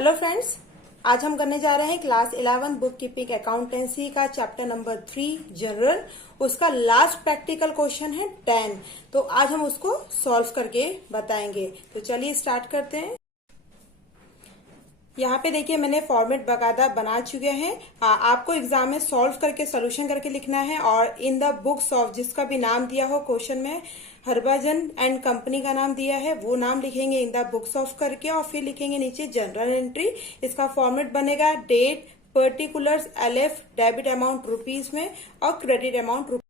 Hello friends, आज हम करने जा रहे हैं क्लास 11 बुक कीपिंग अकाउंटेंसी का चैप्टर नंबर 3 जनरल। उसका लास्ट प्रैक्टिकल क्वेश्चन है 10। तो आज हम उसको सॉल्व करके बताएंगे। तो चलिए स्टार्ट करते हैं। यहाँ पे देखिए मैंने फॉर्मेट बकायदा बना चुके हैं। आपको एग्जाम में सॉल्व करके सोल्यूशन करके लिखना है और इन द बुक्स ऑफ जिसका भी नाम दिया हो क्वेश्चन में हरभजन एंड कंपनी का नाम दिया है वो नाम लिखेंगे इन द बुक्स ऑफ करके और फिर लिखेंगे नीचे जनरल एंट्री। इसका फॉर्मेट बनेगा date, particulars, LF, debit amount rupees में और क्रेडिट अमाउंट।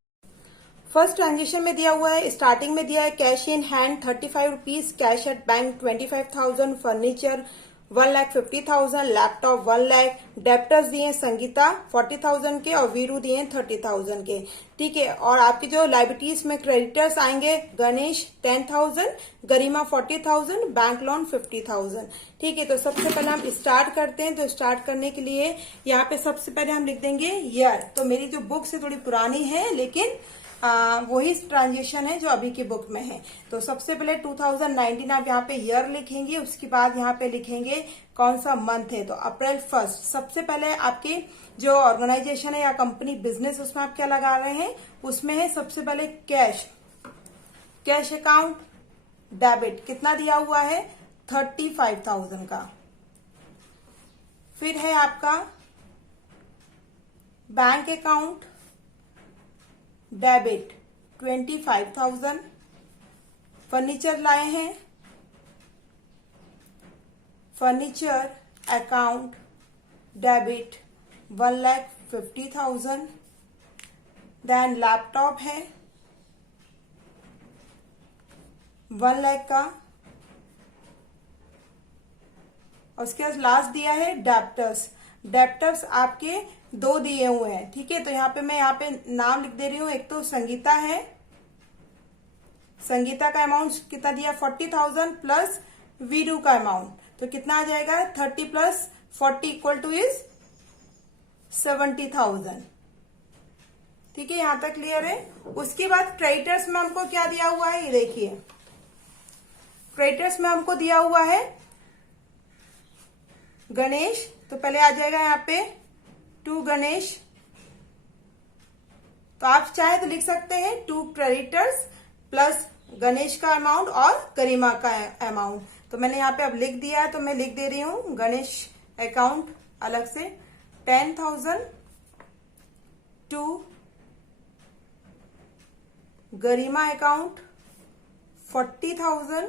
फर्स्ट ट्रांजेक्शन में दिया हुआ है, स्टार्टिंग में दिया है cash in hand 35 rupees, cash at bank 25,000, furniture 1,50,000, laptop 1 lakh, debtors दिए संगीता 40,000 के और वीरू दिए 30,000 के। ठीक है, और आपके जो लाइबिलिटीज में क्रेडिटर्स आएंगे गणेश 10,000, गरिमा 40,000, बैंक लोन 50,000। ठीक है, तो सबसे पहले हम स्टार्ट करते हैं। तो स्टार्ट करने के लिए यहाँ पे सबसे पहले हम लिख देंगे ईयर। तो मेरी जो बुक से थोड़ी पुरानी है लेकिन वही ट्रांजेक्शन है जो अभी की बुक में है। तो सबसे पहले 2019 आप यहाँ पे ईयर लिखेंगे, उसके बाद यहाँ पे लिखेंगे कौन सा मंथ है। तो अप्रैल 1। सबसे पहले आपकी जो ऑर्गेनाइजेशन है या कंपनी बिजनेस उसमें आप क्या लगा रहे हैं, उसमें है सबसे पहले कैश, कैश अकाउंट डेबिट कितना दिया हुआ है 35,000 का। फिर है आपका बैंक अकाउंट डेबिट 25,000, फर्नीचर लाए हैं, furniture account debit 1,50,000। Then laptop है 1 लाख का। उसके बाद लास्ट दिया है डेप्टर्स। डेप्टर्स आपके 2 दिए हुए हैं। ठीक है, तो यहाँ पे मैं यहाँ पे नाम लिख दे रही हूँ। एक तो संगीता है, संगीता का अमाउंट कितना दिया 40,000 प्लस वीरू का अमाउंट, तो कितना आ जाएगा 30 प्लस 40 इक्वल टू इज 70,000। ठीक है, यहां तक क्लियर है। उसके बाद क्रेडिटर्स में हमको क्या दिया हुआ है, ये देखिए क्रेडिटर्स में हमको दिया हुआ है गणेश। तो पहले आ जाएगा यहाँ पे टू गणेश। तो आप चाहे तो लिख सकते हैं 2 क्रेडिटर्स प्लस गणेश का अमाउंट और गरिमा का अमाउंट। तो मैंने यहाँ पे अब लिख दिया है, तो मैं लिख दे रही हूं गणेश अकाउंट अलग से 10,000 to Garima account 40,000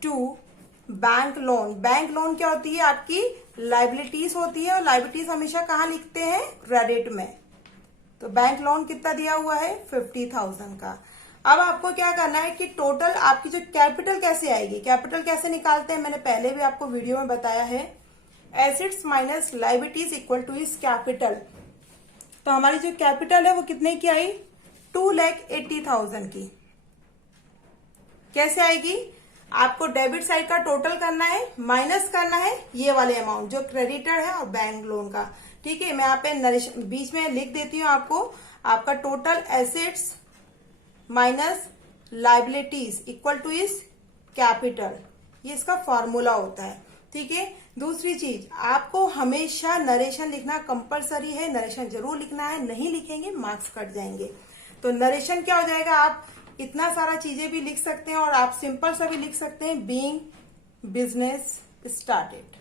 to bank loan. Bank loan क्या होती है, आपकी लाइबिलिटीज होती है और लाइबिलिटीज हमेशा कहाँ लिखते हैं, क्रेडिट में। तो बैंक लोन कितना दिया हुआ है 50,000 का। अब आपको क्या करना है कि टोटल आपकी जो कैपिटल कैसे आएगी, कैपिटल कैसे निकालते हैं मैंने पहले भी आपको वीडियो में बताया है। Assets minus liabilities equal two is capital. तो हमारी जो कैपिटल है वो कितने की आई 2,80,000 की। कैसे आएगी, आपको डेबिट साइड का टोटल करना है, माइनस करना है ये वाले अमाउंट जो क्रेडिटर है और बैंक लोन का। ठीक है, मैं यहाँ पे बीच में लिख देती हूँ आपको, आपका total assets minus liabilities equal two is capital. ये इसका फॉर्मूला होता है। ठीक है, दूसरी चीज आपको हमेशा नरेशन लिखना कंपलसरी है, नरेशन जरूर लिखना है, नहीं लिखेंगे मार्क्स कट जाएंगे। तो नरेशन क्या हो जाएगा, आप इतना सारा चीजें भी लिख सकते हैं और आप सिंपल सा भी लिख सकते हैं, बीइंग बिजनेस स्टार्टेड।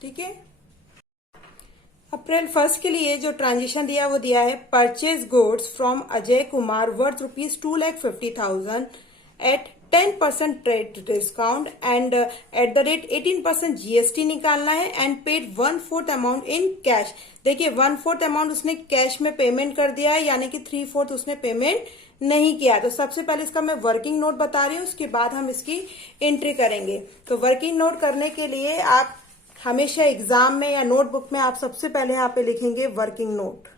ठीक है, अप्रैल 1 के लिए जो ट्रांजेक्शन दिया वो दिया है purchase goods from Ajay Kumar worth rupees 2,50,000 at 10% trade discount and at the rate 18% GST निकालना है and paid 1/4 amount in cash. देखिए 1/4 अमाउंट उसने कैश में पेमेंट कर दिया है, यानी कि 3/4 उसने पेमेंट नहीं किया। तो सबसे पहले इसका मैं वर्किंग नोट बता रही हूँ, उसके बाद हम इसकी एंट्री करेंगे। तो वर्किंग नोट करने के लिए आप हमेशा एग्जाम में या नोटबुक में आप सबसे पहले यहाँ पे लिखेंगे वर्किंग नोट।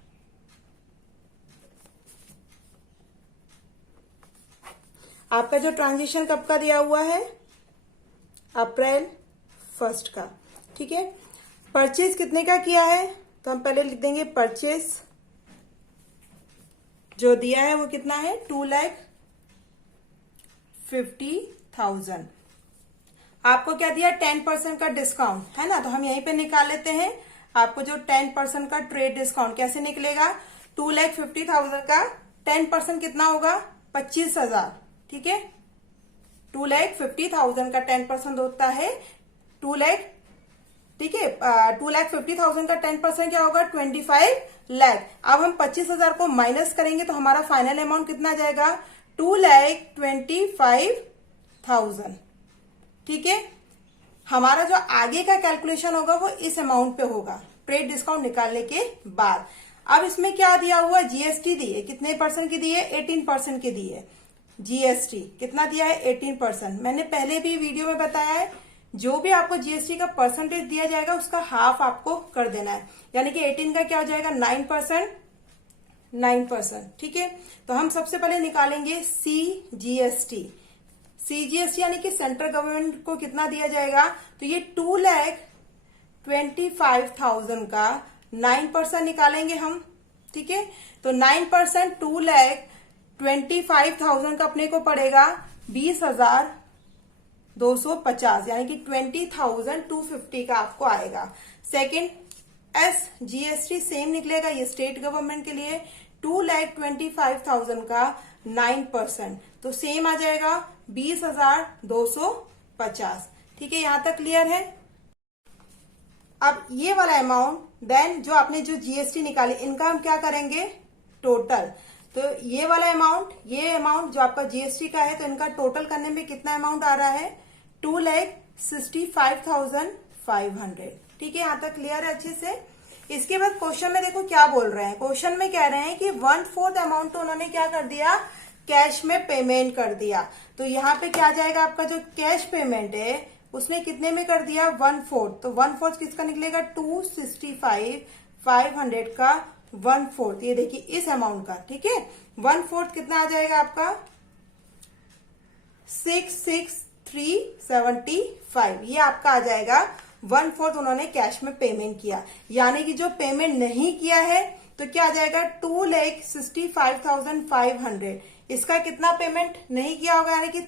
आपका जो ट्रांजेक्शन कब का दिया हुआ है, अप्रैल 1 का। ठीक है, परचेज कितने का किया है, तो हम पहले लिख देंगे परचेज जो दिया है वो कितना है 2,50,000 50,000। आपको क्या दिया, 10% का डिस्काउंट है ना, तो हम यहीं पे निकाल लेते हैं। आपको जो 10% का ट्रेड डिस्काउंट कैसे निकलेगा, 2,50,000 का 10% कितना होगा, 25,000। ठीक है, 2,50,000 का 10% होता है 2 लाख। ठीक है, 2,50,000 का 10% क्या होगा, 25 लाख। अब हम 25,000 को माइनस करेंगे तो हमारा फाइनल अमाउंट कितना आ जाएगा, 2,25,000। ठीक है, हमारा जो आगे का कैलकुलेशन होगा वो इस अमाउंट पे होगा ट्रेड डिस्काउंट निकालने के बाद। अब इसमें क्या दिया हुआ, जीएसटी दी है, कितने परसेंट की दी है, 18% की दी है। जीएसटी कितना दिया है, 18%। मैंने पहले भी वीडियो में बताया है, जो भी आपको जीएसटी का परसेंटेज दिया जाएगा उसका हाफ आपको कर देना है, यानी कि 18 का क्या हो जाएगा, 9%। 9%। ठीक है, तो हम सबसे पहले निकालेंगे सीजीएसटी। सीजीएसटी यानी कि सेंट्रल गवर्नमेंट को कितना दिया जाएगा, तो ये 2,25,000 का 9% निकालेंगे हम। ठीक है, तो 9% 2,25,000 का अपने को पड़ेगा 20,250, यानी कि 20,250 का आपको आएगा। सेकंड एसजीएसटी सेम निकलेगा, ये स्टेट गवर्नमेंट के लिए 2,25,000 का 9%, तो सेम आ जाएगा 20,250। ठीक है, यहां तक क्लियर है। अब ये वाला अमाउंट देन जो आपने जो जीएसटी निकाली, इनका हम क्या करेंगे, टोटल। तो ये वाला अमाउंट, ये अमाउंट जो आपका जीएसटी का है, तो इनका टोटल करने में कितना अमाउंट आ रहा है, 2,65,500। ठीक है, यहां तक क्लियर है अच्छे से। इसके बाद क्वेश्चन में देखो क्या बोल रहे हैं, क्वेश्चन में कह रहे हैं कि 1/4 अमाउंट तो उन्होंने क्या कर दिया, कैश में पेमेंट कर दिया। तो यहाँ पे क्या जाएगा, आपका जो कैश पेमेंट है उसने कितने में कर दिया, 1/4। तो 1/4 किसका निकलेगा, 265,500 का 1/4। ये देखिए इस अमाउंट का। ठीक है, 1/4 कितना आ जाएगा आपका, 66,375। ये आपका आ जाएगा 1/4 उन्होंने कैश में पेमेंट किया। यानी कि जो पेमेंट नहीं किया है तो क्या आ जाएगा, 2,65,500। इसका कितना पेमेंट नहीं किया होगा, यानी कि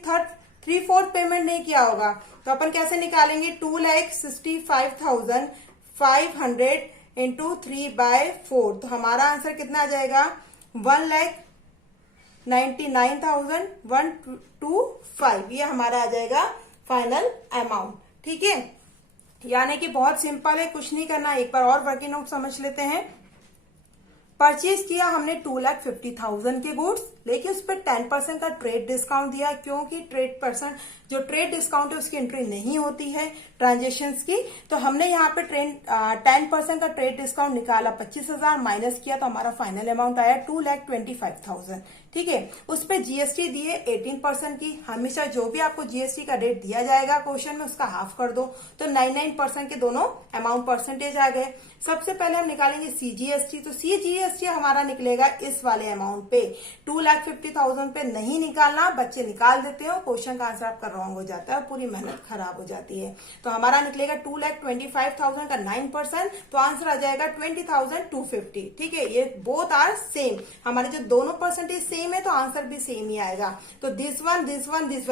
3/4 पेमेंट नहीं किया होगा। तो अपन कैसे निकालेंगे, 2,65,500 इंटू 3/4। तो हमारा आंसर कितना आ जाएगा, 1,99,125। ये हमारा आ जाएगा फाइनल अमाउंट। ठीक है, यानी कि बहुत सिंपल है, कुछ नहीं करना। एक बार और वर्किंग नोट समझ लेते हैं। परचेज किया हमने 2,50,000 के गुड्स, लेकिन उस पर 10% का ट्रेड डिस्काउंट दिया, क्योंकि जो ट्रेड डिस्काउंट है उसकी एंट्री नहीं होती है ट्रांजेक्शन्स की। तो हमने यहाँ पे 10% का ट्रेड डिस्काउंट निकाला, 25,000 माइनस किया, तो हमारा फाइनल अमाउंट आया 2,25,000। ठीक है, उस पर जीएसटी दिए 18% की। हमेशा जो भी आपको जीएसटी का रेट दिया जाएगा क्वेश्चन में, उसका हाफ कर दो, तो 99% के दोनों अमाउंट परसेंटेज आ गए। सबसे पहले हम निकालेंगे सीजीएसटी। तो सीजीएसटी हमारा निकलेगा इस वाले अमाउंट पे, 2,50,000 पे नहीं निकालना, बच्चे निकाल देते हो, क्वेश्चन का आंसर आपका रॉन्ग हो जाता है, पूरी मेहनत खराब हो जाती है। तो हमारा निकलेगा 2,25,000 का 9%, तो आंसर आ जाएगा 20,250। ठीक है, ये बोथ आर सेम, हमारे जो दोनों परसेंटेज सेम है तो आंसर भी सेम ही आएगा। तो दिस वन,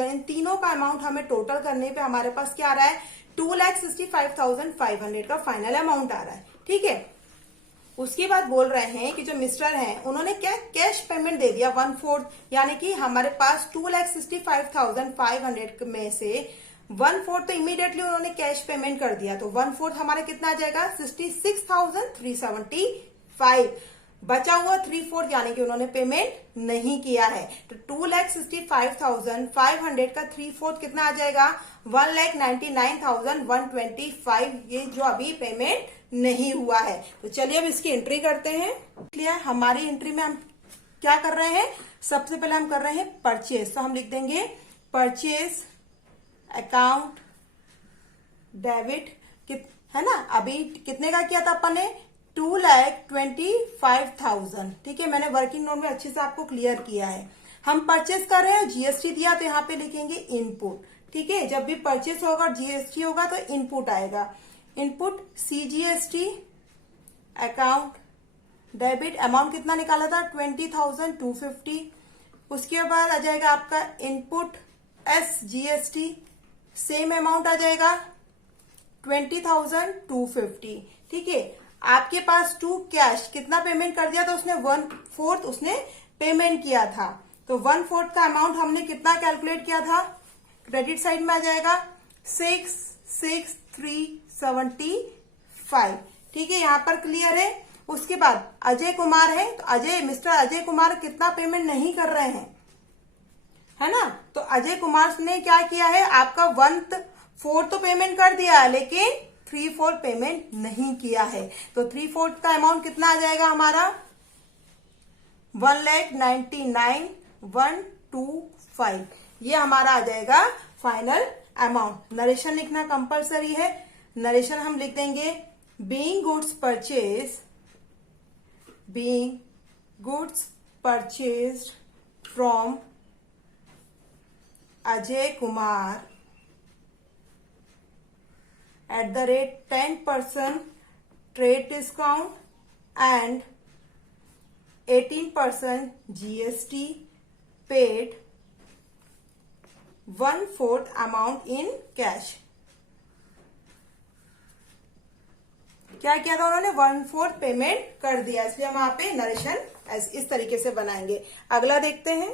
इन तीनों का अमाउंट हमें टोटल करने पे हमारे पास क्या आ रहा है, 2,65,500 का फाइनल अमाउंट आ रहा है। ठीक है, उसके बाद बोल रहे हैं कि जो मिस्टर हैं उन्होंने क्या कैश पेमेंट दे दिया 1/4, यानी कि हमारे पास 2,65,500 में से 1/4 तो इमीडिएटली उन्होंने कैश पेमेंट कर दिया। तो 1/4 हमारा कितना आ जाएगा, 66,375। बचा हुआ 3/4 यानी कि उन्होंने पेमेंट नहीं किया है। तो 2,65,500 का 3/4 कितना आ जाएगा, 1,99,125। ये जो अभी पेमेंट नहीं हुआ है। तो चलिए अब इसकी एंट्री करते हैं। इसलिए हमारी एंट्री में हम क्या कर रहे हैं, सबसे पहले हम कर रहे हैं परचेज। तो हम लिख देंगे परचेज अकाउंट डेबिट, है ना। अभी कितने का किया था अपन ने, 2,25,000। ठीक है, मैंने वर्किंग नोट में अच्छे से आपको क्लियर किया है। हम परचेज कर रहे हैं, जीएसटी दिया तो यहाँ पे लिखेंगे इनपुट। ठीक है, जब भी परचेज होगा और जीएसटी होगा तो इनपुट आएगा। Input CGST account debit, amount कितना निकाला था, 20,250। उसके बाद आ जाएगा आपका input S GST same amount आ जाएगा 20,250। ठीक है, आपके पास टू कैश कितना पेमेंट कर दिया, तो उसने 1/4 उसने पेमेंट किया था, तो 1/4 का अमाउंट हमने कितना कैलकुलेट किया था, क्रेडिट साइड में आ जाएगा 6,6,375। ठीक है, यहां पर क्लियर है। उसके बाद अजय कुमार है, तो मिस्टर अजय कुमार कितना पेमेंट नहीं कर रहे हैं, है ना, तो अजय कुमार ने क्या किया है, आपका 1/4 तो पेमेंट कर दिया है, लेकिन 3/4 पेमेंट नहीं किया है, तो 3/4 का अमाउंट कितना आ जाएगा हमारा 1,99,125। ये हमारा आ जाएगा फाइनल अमाउंट। नरेशन लिखना कंपलसरी है। नरेशन हम लिख देंगे being goods purchased from Ajay Kumar at the rate 10% trade discount and 18% GST paid 1/4 amount in cash। क्या किया था उन्होंने, 1/4 पेमेंट कर दिया, इसलिए हम यहाँ पे नरेशन इस तरीके से बनाएंगे। अगला देखते हैं।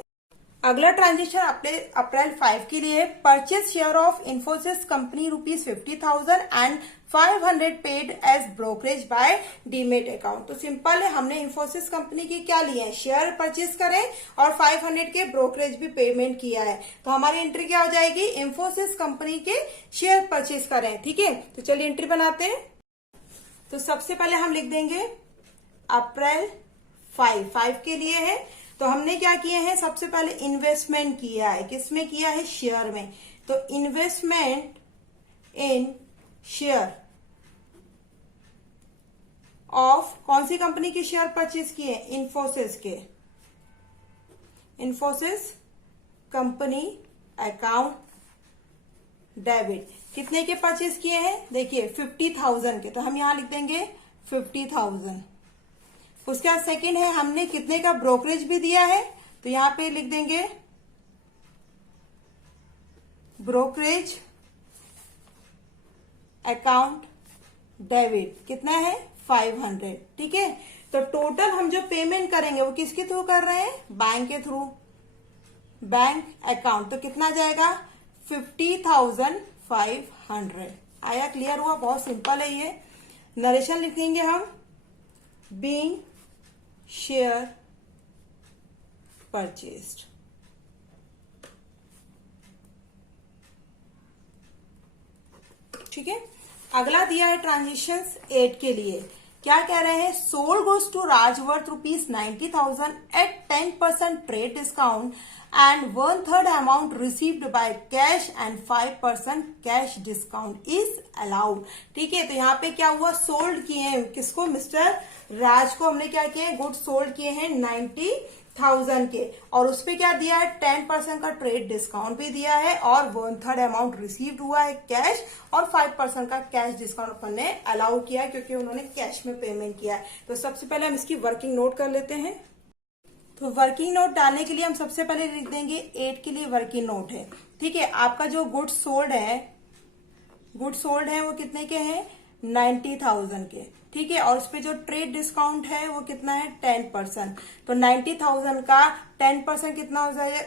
अगला ट्रांजेक्शन अप्रैल 5 के लिए, purchase share of Infosys company ₹50,000 and 500 paid as brokerage by demat account. तो सिंपल है, हमने इन्फोसिस कंपनी की क्या लिए हैं, शेयर परचेज करें और 500 के ब्रोकरेज भी पेमेंट किया है, तो हमारी एंट्री क्या हो जाएगी, इन्फोसिस कंपनी के शेयर परचेज करें। ठीक है, तो चलिए एंट्री बनाते हैं। तो सबसे पहले हम लिख देंगे अप्रैल 5 के लिए है, तो हमने क्या किए हैं, सबसे पहले इन्वेस्टमेंट किया है, किसमें किया है, शेयर में, तो इन्वेस्टमेंट इन शेयर ऑफ कौन सी कंपनी के शेयर परचेज किए, इन्फोसिस के, इन्फोसिस कंपनी अकाउंट डेबिट। कितने के परचेज किए हैं, देखिए 50,000 के, तो हम यहां लिख देंगे 50,000। उसके बाद सेकंड है, हमने कितने का ब्रोकरेज भी दिया है, तो यहां पे लिख देंगे ब्रोकरेज अकाउंट डेबिट, कितना है 500। ठीक है, तो टोटल हम जो पेमेंट करेंगे वो किसके थ्रू कर रहे हैं, बैंक के थ्रू, बैंक अकाउंट, तो कितना जाएगा 50,500। आया, क्लियर हुआ, बहुत सिंपल है ये। नरेशन लिखेंगे हम बीइंग शेयर परचेस्ड। ठीक है, अगला दिया है ट्रांजेक्शंस 8 के लिए, क्या कह रहे हैं, sold goods to Rajvarth ₹90,000 at 10% trade discount and 1/3 amount received by cash and 5% cash discount is allowed. ठीक है, तो यहाँ पे क्या हुआ, सोल्ड किए हैं किसको, मिस्टर राज को हमने क्या किए, गुड्स सोल्ड किए हैं 90,000 के, और उस पे क्या दिया है, 10% का ट्रेड डिस्काउंट भी दिया है, और 1/3 अमाउंट रिसीव्ड हुआ है कैश, और 5% का कैश डिस्काउंट अपन ने अलाउ किया है, क्योंकि उन्होंने कैश में पेमेंट किया है। तो सबसे पहले हम इसकी वर्किंग नोट कर लेते हैं। तो वर्किंग नोट डालने के लिए हम सबसे पहले लिख देंगे 8 के लिए वर्किंग नोट है। ठीक है, आपका जो गुड्स सोल्ड है वो कितने के हैं, 90,000 के। ठीक है, और उस पे जो ट्रेड डिस्काउंट है वो कितना है, 10%। तो 90,000 का 10% कितना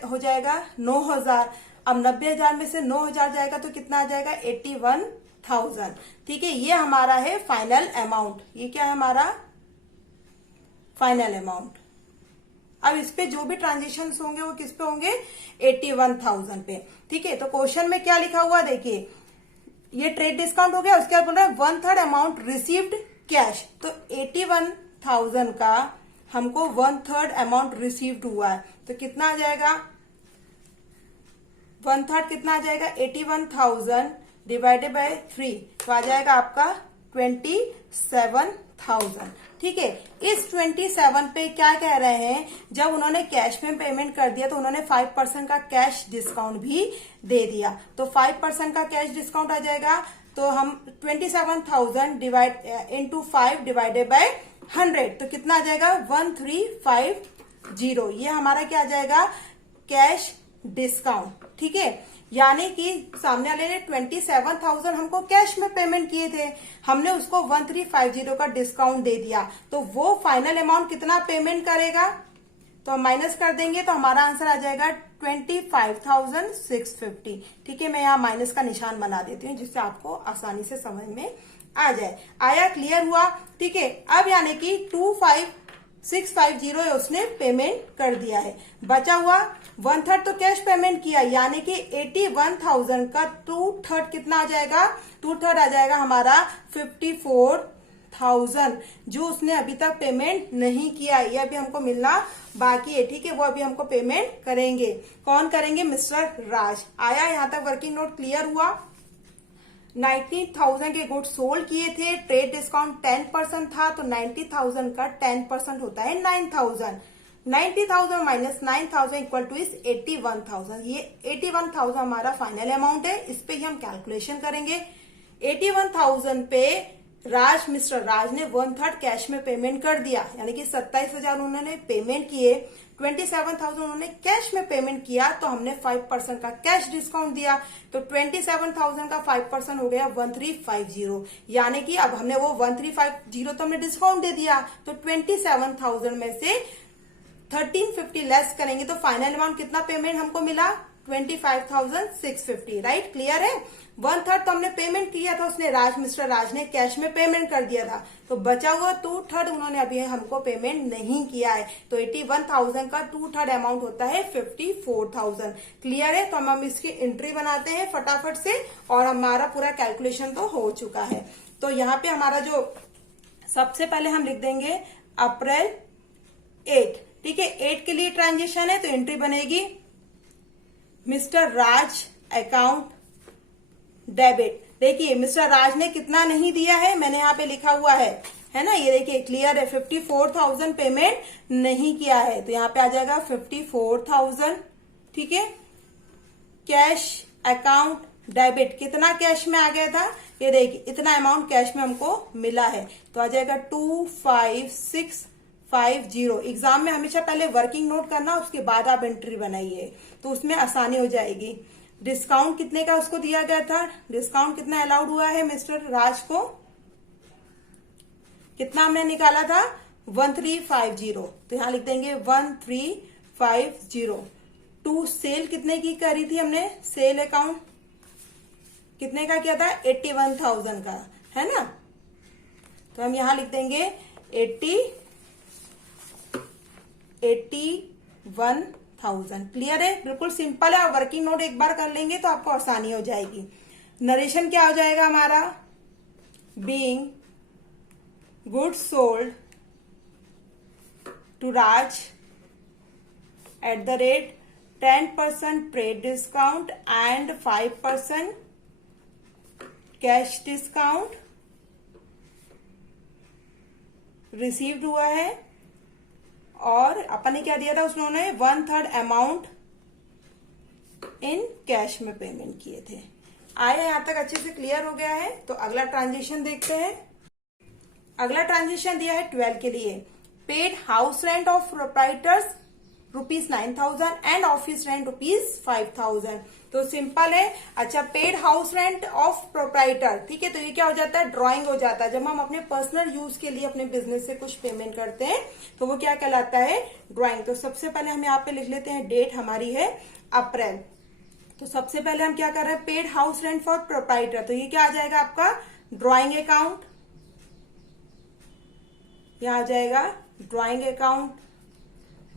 हो जाएगा, 9,000। अब 90,000 में से 9,000 जाएगा तो कितना आ जाएगा, 81,000। ठीक है, ये हमारा है फाइनल अमाउंट। ये क्या है हमारा फाइनल अमाउंट। अब इस पे जो भी ट्रांजेक्शन होंगे वो किस पे होंगे, 81,000 पे। ठीक है, तो क्वेश्चन में क्या लिखा हुआ देखिए, ये ट्रेड डिस्काउंट हो गया, उसके बाद बोल रहा है 1/3 अमाउंट रिसीव्ड कैश, तो 81,000 का हमको 1/3 अमाउंट रिसीव्ड हुआ है, तो कितना आ जाएगा, 1/3 कितना आ जाएगा, 81,000 डिवाइडेड बाय 3, तो आ जाएगा आपका 27,000। ठीक है, इस 27 पे क्या कह रहे हैं, जब उन्होंने कैश में पेमेंट कर दिया तो उन्होंने 5% का कैश डिस्काउंट भी दे दिया, तो 5% का कैश डिस्काउंट आ जाएगा, तो हम 27,000 डिवाइड इंटू 5 डिवाइडेड बाय 100, तो कितना आ जाएगा 1350। ये हमारा क्या आ जाएगा, कैश डिस्काउंट। ठीक है, यानी कि सामने वाले ने 27,000 हमको कैश में पेमेंट किए थे, हमने उसको 1350 का डिस्काउंट दे दिया, तो वो फाइनल अमाउंट कितना पेमेंट करेगा, तो हम माइनस कर देंगे तो हमारा आंसर आ जाएगा 25,650। ठीक है, मैं यहाँ माइनस का निशान बना देती हूँ जिससे आपको आसानी से समझ में आ जाए। आया, क्लियर हुआ? ठीक है, अब यानी कि 25,650 उसने पेमेंट कर दिया है, बचा हुआ 1/3 तो कैश पेमेंट किया, यानी कि 81,000 का 2/3 कितना आ जाएगा, 2/3 आ जाएगा हमारा 54,000, जो उसने अभी तक पेमेंट नहीं किया, ये अभी हमको मिलना बाकी है। ठीक है, वो अभी हमको पेमेंट करेंगे। कौन करेंगे? मिस्टर राज। आया यहाँ तक? वर्किंग नोट क्लियर हुआ? 90,000 के गुड्स सोल्ड किए थे, ट्रेड डिस्काउंट 10% था, तो 90,000 का 10% होता है 9,000। 90,000 माइनस 9,000 इक्वल टू इज 81,000। ये 81,000 हमारा फाइनल अमाउंट है, इस पे ही हम कैलकुलेशन करेंगे। 81,000 पे मिस्टर राज ने 1/3 कैश में पेमेंट कर दिया, यानी कि 27,000 उन्होंने पेमेंट किए, 27,000 उन्होंने कैश में पेमेंट किया, तो हमने 5% का कैश डिस्काउंट दिया, तो 27,000 का 5% हो गया 1350, यानी कि अब हमने वो 1350 तो हमने डिस्काउंट दे दिया, तो 27,000 में से 1350 लेस करेंगे तो फाइनल अमाउंट कितना पेमेंट हमको मिला, 25,650। राइट, क्लियर है? 1/3 तो हमने पेमेंट किया था, उसने मिस्टर राज ने कैश में पेमेंट कर दिया था, तो बचा हुआ 2/3 उन्होंने अभी हमको पेमेंट नहीं किया है, तो 81,000 का 2/3 अमाउंट होता है 54,000। क्लियर है? तो हम इसकी एंट्री बनाते हैं फटाफट से, और हमारा पूरा कैलकुलेशन तो हो चुका है। तो यहाँ पे हमारा जो सबसे पहले हम लिख देंगे अप्रैल 8। ठीक है, 8 के लिए ट्रांजेक्शन है, तो एंट्री बनेगी मिस्टर राज अकाउंट डेबिट। देखिए मिस्टर राज ने कितना नहीं दिया है, मैंने यहाँ पे लिखा हुआ है ना, ये देखिए क्लियर है, 54,000 पेमेंट नहीं किया है, तो यहाँ पे आ जाएगा 54,000। ठीक है, कैश अकाउंट डेबिट, कितना कैश में आ गया था, ये देखिए इतना अमाउंट कैश में हमको मिला है, तो आ जाएगा 25,650। एग्जाम में हमेशा पहले वर्किंग नोट करना, उसके बाद आप एंट्री बनाइए, तो उसमें आसानी हो जाएगी। डिस्काउंट कितने का उसको दिया गया था, डिस्काउंट कितना अलाउड हुआ है मिस्टर राज को, कितना हमने निकाला था, 1350, तो यहां लिख देंगे 1350। टू सेल कितने की करी थी हमने, सेल अकाउंट कितने का किया था, 81,000 का, है ना, तो हम यहां लिख देंगे 81,000। क्लियर है? बिल्कुल सिंपल है, आप वर्किंग नोट एक बार कर लेंगे तो आपको आसानी हो जाएगी। नरेशन क्या हो जाएगा हमारा, being goods sold to Raj at the rate 10% trade discount and 5% cash discount received हुआ है, और अपन ने क्या दिया था, उन्होंने 1/3 अमाउंट इन कैश में पेमेंट किए थे। आया यहां तक अच्छे से क्लियर हो गया है? तो अगला ट्रांजेक्शन देखते हैं। अगला ट्रांजेक्शन दिया है 12 के लिए, paid house rent of proprietors ₹9,000 and office rent ₹5,000। तो सिंपल है। अच्छा, paid house rent of proprietor, ठीक है, तो ये क्या हो जाता है, ड्राइंग हो जाता है। जब हम अपने पर्सनल यूज के लिए अपने बिजनेस से कुछ पेमेंट करते हैं तो वो क्या कहलाता है, ड्राइंग। तो सबसे पहले हम यहाँ पे लिख लेते हैं, डेट हमारी है अप्रैल, तो सबसे पहले हम क्या कर रहे हैं, paid house rent for proprietor, तो ये क्या आ जाएगा आपका ड्राइंग अकाउंट, यहां आ जाएगा ड्राइंग अकाउंट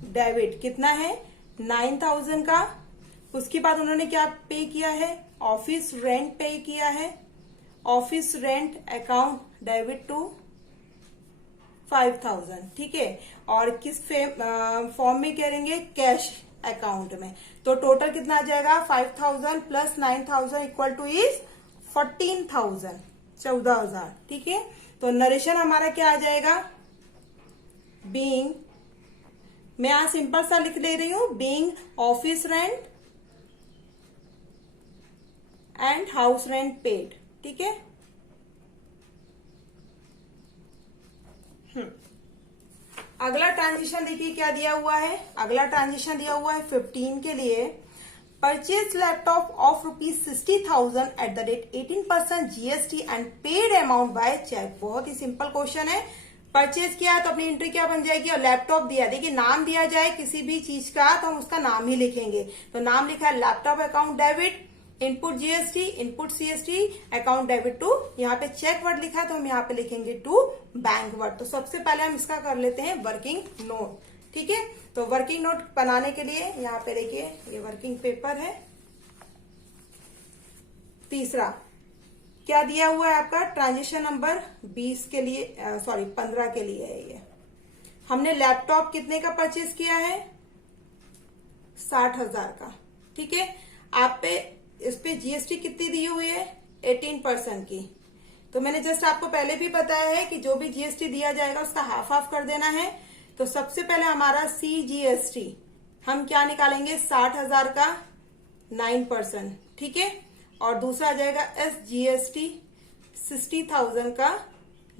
डेबिट, कितना है 9,000 का। उसके बाद उन्होंने क्या पे किया है, ऑफिस रेंट पे किया है, office rent account debit to 5,000, ठीक है। और किस फॉर्म में करेंगे, कैश अकाउंट में। तो टोटल कितना आ जाएगा, 5,000 प्लस 9,000 इक्वल टू इज 14,000, 14,000, ठीक है। तो नरेशन हमारा क्या आ जाएगा, बीइंग, मैं यहां सिंपल सा लिख ले रही हूं, being office rent and house rent paid, ठीक है। अगला ट्रांजिशन देखिए क्या दिया हुआ है, अगला ट्रांजिशन दिया हुआ है 15 के लिए, purchase laptop of ₹60,000 at the rate 18% GST and paid amount by cheque. बहुत ही सिंपल क्वेश्चन है। परचेज किया तो अपनी एंट्री क्या बन जाएगी, और लैपटॉप दिया, देखिए नाम दिया जाए किसी भी चीज का तो हम उसका नाम ही लिखेंगे। तो नाम लिखा है laptop account debit, input GST, input CST, account debit to, यहाँ पे चेक वर्ड लिखा है तो हम यहाँ पे लिखेंगे टू बैंक वर्ड। तो सबसे पहले हम इसका कर लेते हैं वर्किंग नोट, ठीक है। तो वर्किंग नोट बनाने के लिए यहाँ पे देखिए ये वर्किंग पेपर है। तीसरा क्या दिया हुआ है आपका, ट्रांजेक्शन नंबर 20 के लिए 15 के लिए है ये। हमने लैपटॉप कितने का परचेज किया है, 60,000 का, ठीक है। आप पे इस पे GST कितनी दी हुई है, 18% की। तो मैंने जस्ट आपको पहले भी बताया है कि जो भी GST दिया जाएगा उसका हाफ हाफ कर देना है। तो सबसे पहले हमारा CGST हम क्या निकालेंगे, 60,000 का 9%, ठीक है। और दूसरा आ जाएगा SGST 60,000 का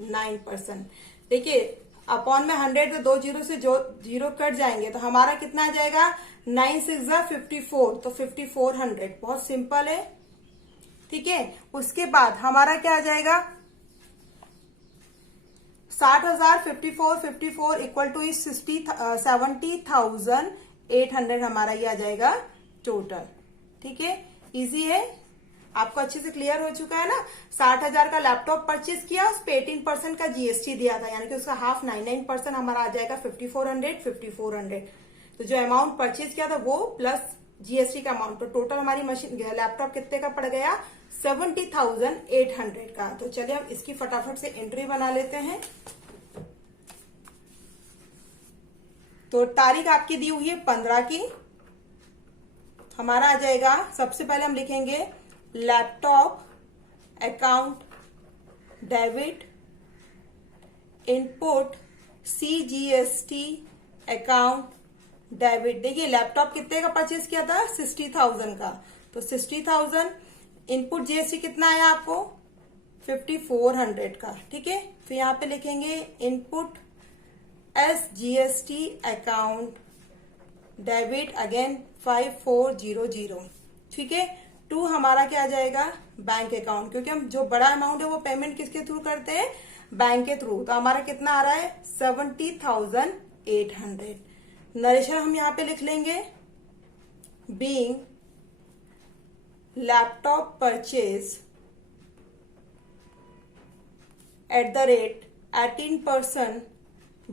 9%। देखिए अपॉन में 100 तो 2 जीरो से जो जीरो कट जाएंगे तो हमारा कितना आ जाएगा, 9 6 54, तो 5400। बहुत सिंपल है, ठीक है। उसके बाद हमारा क्या आ जाएगा, 60,000 54 इक्वल टू 70,800 हमारा ये आ जाएगा टोटल, ठीक है। इजी है, आपको अच्छे से क्लियर हो चुका है ना। 60,000 का लैपटॉप परचेज किया, उस पे 18% का GST दिया था, यानी कि उसका हाफ 99% हमारा आ जाएगा 5400। तो जो अमाउंट परचेज किया था वो प्लस GST का अमाउंट, तो टोटल हमारी मशीन लैपटॉप कितने का पड़ गया, 70,800 का। तो चलिए हम इसकी फटाफट से एंट्री बना लेते हैं। तो तारीख आपकी दी हुई है 15 की। हमारा आ जाएगा, सबसे पहले हम लिखेंगे laptop account debit, input CGST account debit. देखिए लैपटॉप कितने का परचेज किया था, 60,000 का, तो 60,000। इनपुट GST कितना आया आपको, 5400 का, ठीक है। फिर यहाँ पे लिखेंगे input SGST account debit again 5400, ठीक है। टू हमारा क्या आ जाएगा, बैंक अकाउंट, क्योंकि हम जो बड़ा अमाउंट है वो पेमेंट किसके थ्रू करते हैं, बैंक के थ्रू। तो हमारा कितना आ रहा है, 70,800। नरेशन हम यहाँ पे लिख लेंगे, being laptop purchase at the rate 18%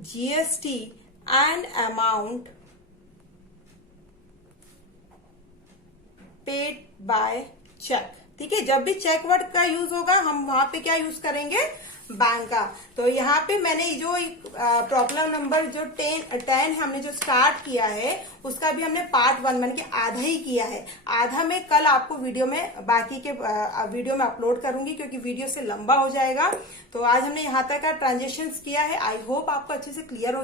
GST and amount paid by cheque, ठीक है। जब भी चेक वर्ड का यूज होगा हम वहां पे क्या यूज करेंगे, बैंक का। तो यहाँ पे मैंने जो प्रॉब्लम नंबर जो 10 हमने जो स्टार्ट किया है उसका भी हमने पार्ट 1 मान के आधा ही किया है। आधा में कल आपको वीडियो में बाकी के वीडियो में अपलोड करूंगी, क्योंकि वीडियो से लंबा हो जाएगा। तो आज हमने यहाँ तक का ट्रांजेक्शन किया है। आई होप आपको अच्छे से क्लियर हो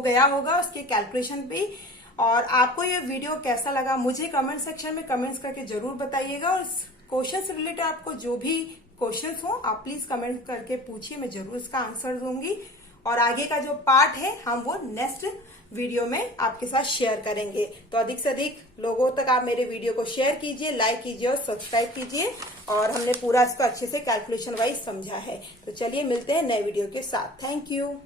गया होगा उसके कैलकुलेशन पे। और आपको ये वीडियो कैसा लगा मुझे कमेंट सेक्शन में कमेंट्स करके जरूर बताइएगा। और क्वेश्चन से रिलेटेड आपको जो भी क्वेश्चंस हो आप प्लीज कमेंट करके पूछिए, मैं जरूर इसका आंसर दूंगी। और आगे का जो पार्ट है हम वो नेक्स्ट वीडियो में आपके साथ शेयर करेंगे। तो अधिक से अधिक लोगों तक आप मेरे वीडियो को शेयर कीजिए, लाइक कीजिए और सब्सक्राइब कीजिए। और हमने पूरा इसको अच्छे से कैलकुलेशन वाइज समझा है। तो चलिए मिलते हैं नए वीडियो के साथ। Thank you.